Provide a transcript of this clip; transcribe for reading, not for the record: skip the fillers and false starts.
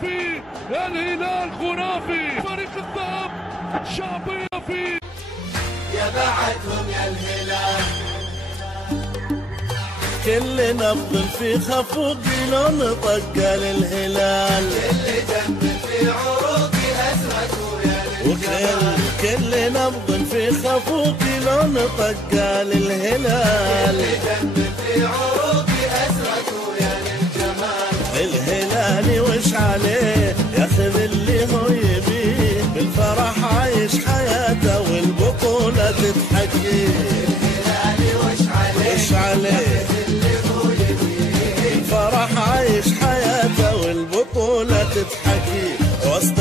خرافي، الهلال خرافي، فريق الذهب شامبيون يا بعدهم يا الهلال. كل نبض في خفوقي لون طقال الهلال، كل دم في عروقي أزرق ويا الجمال. كل نبض في خفوقي لون طقال الهلال، كل دم في عروقي أزرق ويا الجمال. الهلالي وش عليه ياخذ اللي هو يبيه، بالفرح عايش حياته والبطولة تتحكيه. الهلالي وش عليه الفرح عايش حياته والبطولة تتحكي، وسط